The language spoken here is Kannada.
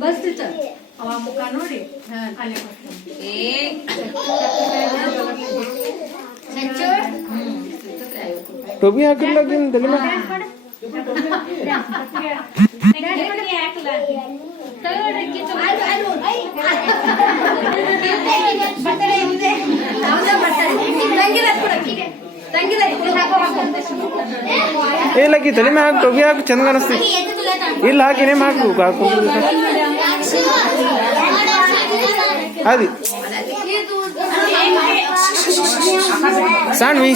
बस टीचर अवा मुख ನೋಡಿ ಅಲ್ಲಿ टोपी हाकला की तले में ए लगी तले में हाक टोपी हाक चंद कानस्ती ಇಲ್ಲ ಹಾಕಿನೇ ಹಾಕು ಹಾಕು అది ಸಾನ್ವಿ